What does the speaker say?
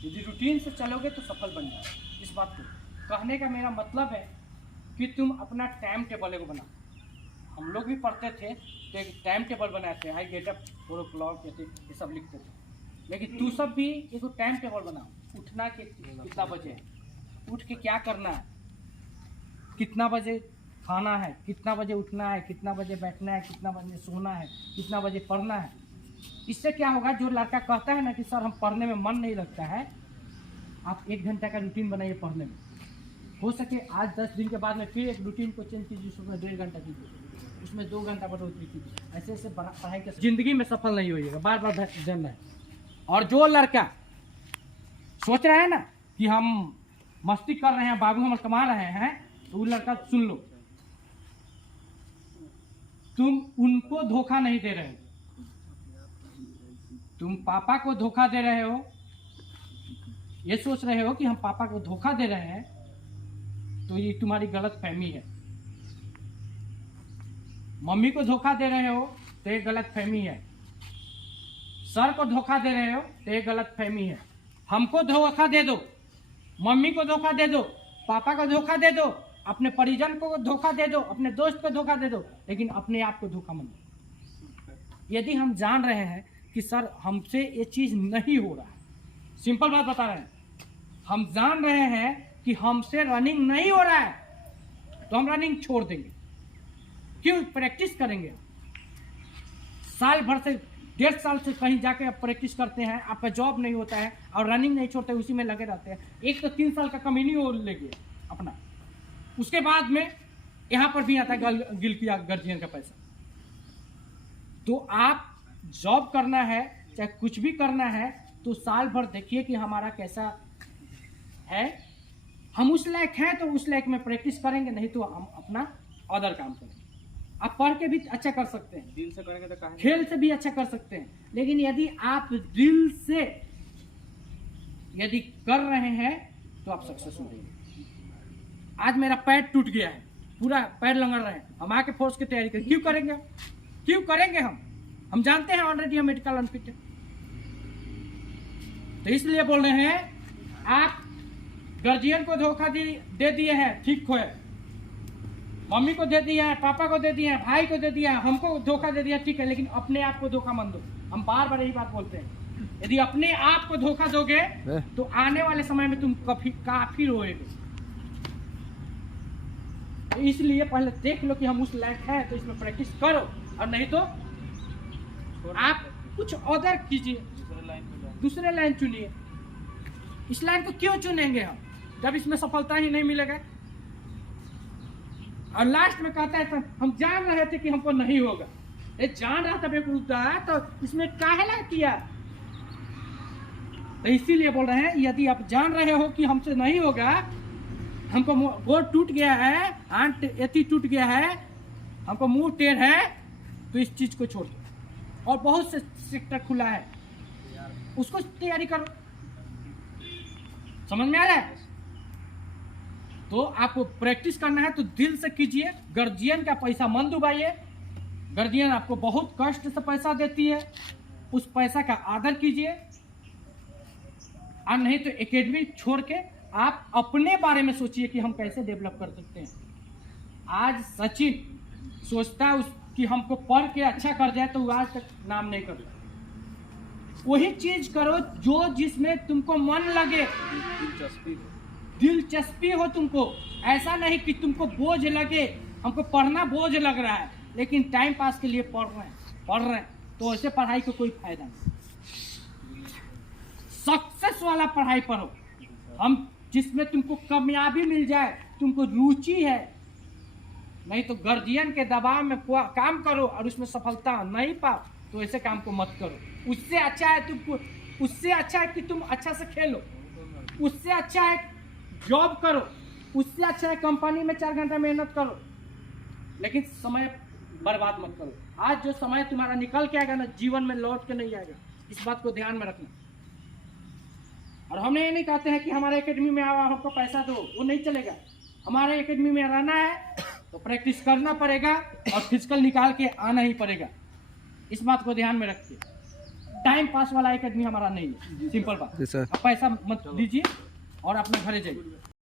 यदि रूटीन से चलोगे तो सफल बन जाओगे। इस बात को कहने का मेरा मतलब है कि तुम अपना टाइम टेबल को बनाओ। हम लोग भी पढ़ते थे तो एक टाइम टेबल बनाए थे, आई गेट अप 4 o'clock ये सब लिखते थे। लेकिन तू सब भी एक टाइम टेबल बनाओ। उठना कितना बजे है, उठ के क्या करना है, कितना बजे खाना है, कितना बजे उठना है, कितना बजे बैठना है, कितना बजे सोना है, कितना बजे पढ़ना है। इससे क्या होगा, जो लड़का कहता है ना कि सर हम पढ़ने में मन नहीं लगता है, आप 1 घंटा का रूटीन बनाइए पढ़ने में। हो सके आज 10 दिन के बाद में फिर एक रूटीन को चेंज कीजिए, उसमें 1.5 घंटा कीजिए, उसमें 2 घंटा बढ़ोतरी कीजिए। ऐसे ऐसे पढ़ाई के जिंदगी में सफल नहीं होइएगा, बार बार जन है। और जो लड़का सोच रहा है ना कि हम मस्ती कर रहे हैं, बाबू हम कमा रहे हैं, तो वो लड़का सुन लो, तुम उनको धोखा नहीं दे रहे हो, तुम पापा को धोखा दे रहे हो। ये सोच रहे हो कि हम पापा को धोखा दे रहे हैं, तो ये तुम्हारी गलत फहमी है। मम्मी को धोखा दे रहे हो तो ये गलत फहमी है। सर को धोखा दे रहे हो तो ये गलत फहमी है। हमको धोखा दे दो, मम्मी को धोखा दे दो, पापा को धोखा दे दो, अपने परिजन को धोखा दे दो, अपने दोस्त को धोखा दे दो, लेकिन अपने आप को धोखा मत दो। यदि हम जान रहे हैं कि सर हमसे ये चीज़ नहीं हो रहा है, सिंपल बात बता रहे हैं, हम जान रहे हैं कि हमसे रनिंग नहीं हो रहा है, तो हम रनिंग छोड़ देंगे। क्यों? प्रैक्टिस करेंगे। साल भर से 1.5 साल से कहीं जाके आप प्रैक्टिस करते हैं, आपका जॉब नहीं होता है और रनिंग नहीं छोड़ते, उसी में लगे रहते हैं। एक तो 3 साल का कमीनी और लेंगे अपना, उसके बाद में यहाँ पर भी आता है गिल किया गार्जियन का पैसा। तो आप जॉब करना है चाहे कुछ भी करना है, तो साल भर देखिए कि हमारा कैसा है। हम उस लायक हैं तो उस लायक में प्रैक्टिस करेंगे, नहीं तो हम अपना अदर काम करेंगे। आप पढ़ के भी अच्छा कर सकते हैं, दिल से करेंगे तो खेल से भी अच्छा कर सकते हैं, लेकिन यदि आप दिल से यदि कर रहे हैं तो आप सक्सेस होंगे। आज मेरा पैर टूट गया है, पूरा पैर लंगड़ रहे हैं, हम आके फोर्स की तैयारी करें, क्यों करेंगे? क्यों करेंगे? हम जानते हैं ऑलरेडी हम मेडिकल अनफिट है। तो इसलिए बोल रहे हैं, आप गार्जियन को धोखा दे दिए हैं, ठीक है, मम्मी को दे दिया है, पापा को दे दिया है, भाई को दे दिया है, हमको धोखा दे दिया, ठीक है, लेकिन अपने आप को धोखा मत दो। हम बार बार यही बात बोलते हैं, यदि अपने आप को धोखा दोगे तो आने वाले समय में तुम काफी रोएगे। इसलिए पहले देख लो कि हम उस लायक हैं, तो इसमें प्रैक्टिस करो, और नहीं तो आप कुछ अदर कीजिए, दूसरे लाइन चुनिए। इस लाइन को क्यों चुनेंगे हम जब इसमें सफलता ही नहीं मिलेगा? और लास्ट में कहता है हम जान रहे थे कि हमको नहीं होगा। ये जान रहा था बेवकूफा, तो इसमें काहेला किया? तो इसीलिए बोल रहे हैं, यदि आप जान रहे हो कि हमसे नहीं होगा, हमको गोड़ टूट गया है, आंट एथी टूट गया है, हमको मुंह टेढ़ है, तो इस चीज को छोड़ दो। और बहुत से सेक्टर खुला है, उसको तैयारी करो। समझ में आ रहा है? तो आपको प्रैक्टिस करना है तो दिल से कीजिए। गार्जियन का पैसा मत डुबाइए। गार्जियन आपको बहुत कष्ट से पैसा देती है, उस पैसा का आदर कीजिए। और नहीं तो एकेडमी छोड़ के आप अपने बारे में सोचिए कि हम कैसे डेवलप कर सकते हैं। आज सचिन सोचता है कि हमको पढ़ के अच्छा कर जाए, तो आज तक नाम नहीं कर रहा। वही चीज करो जो जिसमें तुमको मन लगे, दिलचस्पी हो तुमको। ऐसा नहीं कि तुमको बोझ लगे, हमको पढ़ना बोझ लग रहा है, लेकिन टाइम पास के लिए पढ़ रहे हैं, तो ऐसे पढ़ाई को कोई फायदा नहीं। सक्सेस वाला पढ़ाई पढ़ो, हम जिसमें तुमको कामयाबी मिल जाए, तुमको रुचि है। नहीं तो गार्जियन के दबाव में काम करो और उसमें सफलता नहीं पाओ, तो ऐसे काम को मत करो। उससे अच्छा है कि तुम अच्छा से खेलो, उससे अच्छा है जॉब करो, उससे अच्छा है कंपनी में 4 घंटा मेहनत करो, लेकिन समय बर्बाद मत करो। आज जो समय तुम्हारा निकल के आएगा ना, जीवन में लौट के नहीं आएगा। इस बात को ध्यान में रखना। और हमने ये नहीं कहते हैं कि हमारे एकेडमी में आओ हमको पैसा दो, वो नहीं चलेगा। हमारे एकेडमी में रहना है तो प्रैक्टिस करना पड़ेगा और फिजिकल निकाल के आना ही पड़ेगा। इस बात को ध्यान में रखिए। टाइम पास वाला एकेडमी हमारा नहीं है, सिंपल बात। जी सर। आप पैसा मत दीजिए और अपना घरे जाइए।